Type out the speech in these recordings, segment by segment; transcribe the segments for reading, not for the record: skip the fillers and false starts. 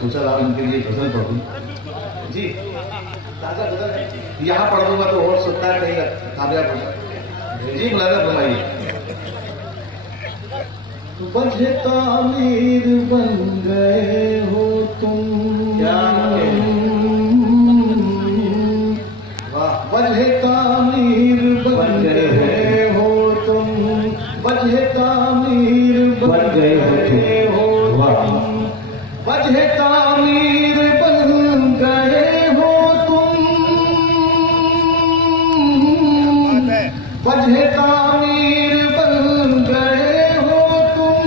सोचा आप इनके लिए गजल पढ़ दूं। जी ताजा गजल है, यहाँ पढ़ दूंगा तो और सुनता है कहीं कामयाब होगा। जी मुलाजा फरमाइए। वजह तामीर बन गए हो तुम, वजह तामीर बन गए हो तुम, वजह तामीर बन गए हो तुम, वजह तामीर बन गए हो तुम, वजह तामीर बन गए हो तुम,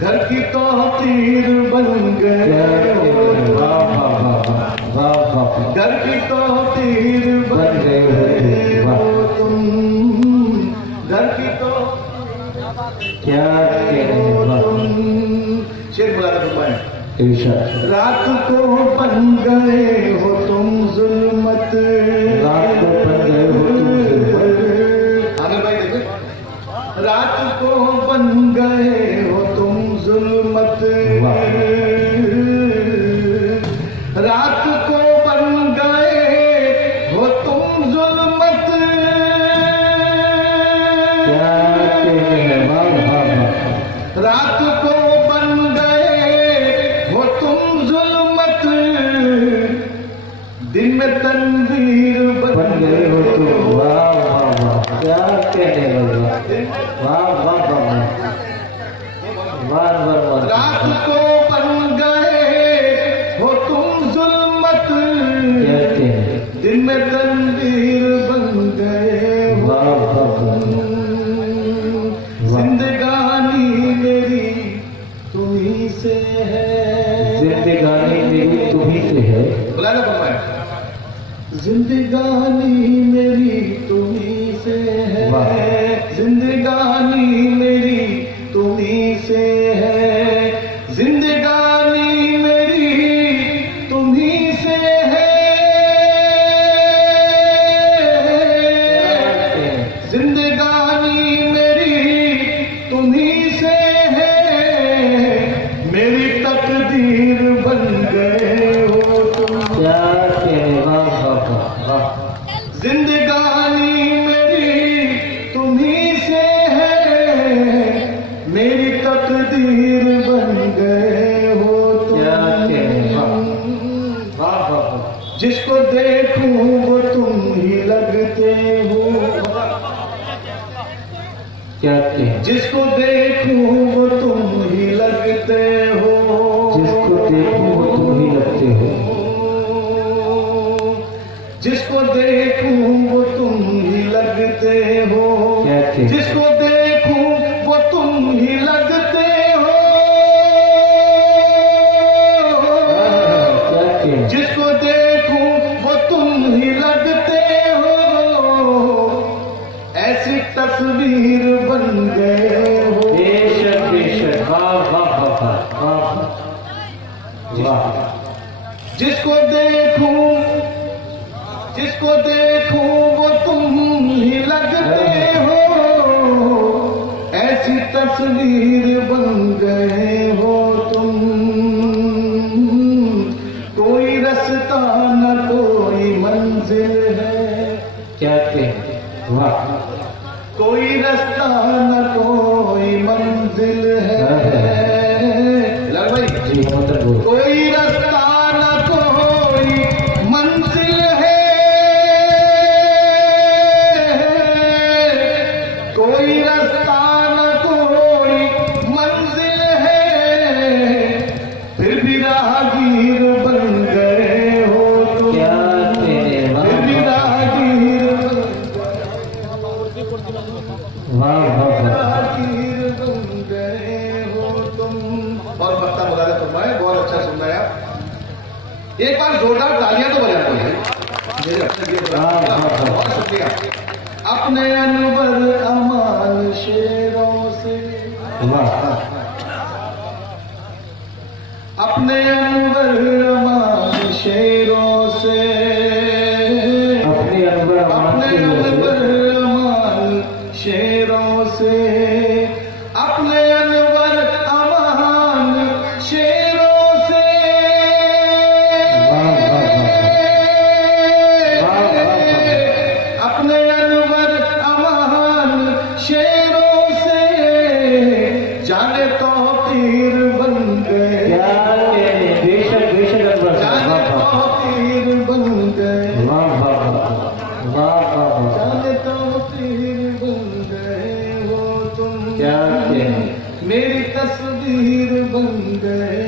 घर की तौतीर बन गए हो, घर की तौतीर बन गए हो तुम, घर की तो क्या शेर बुला रात को बन गए हो तुम जुल्मत, रात को बन गए हो तुम जुल्मत, आमिर भाई देखो, रात को बन गए हो तुम जुल्मत, रात को बन गए हो तुम जुल्मत, रात को बन गए हो तुम जुल्मत, दिन में तनवीर बन गए हो तुम। वाह वाह वाह, क्या कहने लगा, वाह वाह वाह वाह वाह, रात को बन गए हो तुम जुल्मत, दिन में तनवीर बन गए हो। जिंदगानी मेरी तुम्ही से है, जिंदगानी मेरी तुम्ही से है, बुलाना पड़ता है, जिंदगानी मेरी तुम्ही से है, जिंदगानी मेरी तुम्ही से है, जिंदगानी मेरी तुम्ही से है, जिंदगानी मेरी तुम्ही से है, मेरी तकदीर बन गए हो तुम। क्या जिंदगानी मेरी तुम्ही से है, मेरी तकदीर बन गए हो तुम। जिसको देखूं वो तुम ही लगते हो, क्या जिसको देखूं वो तुम ही लगते हो, जिसको देखूं वो तुम ही लगते हो, जिसको देखूं वो तुम ही लगते हो, जिसको देखूं वो तुम ही लगते हो, जिसको देखूं वो तुम ही लगते हो, ऐसी तस्वीर बन गए हो। बेशक बेशक, वाह वाह वाह वाह, जिसको देखूं, जिसको देखूं वो तुम ही लगते हो, ऐसी तस्वीर बन गए हो तुम, कोई रास्ता न कोई मंजिल है, क्या वाह, कोई रास्ता न कोई मंजिल है, कोई रास्ता न कोई मंजिल है, कोई रास्ता न कोई मंजिल है, फिर भी राहगीर बन गए हो तुम। क्या फिर भी राहगीर राहगीर बन गए हो तुम। और बख्ता मुलाजा फरमाए, बहुत अच्छा सुन रहे हैं आप। एक बार जोरदार तालियां तो बजा दीजिए, बहुत शुक्रिया। अपने अनवर अमान शेरों से, अपने अनवर अमान शेरों से, अपने अनवर अमान शेरों से, अपने अनवर अमान शेरों जंजीर बन गए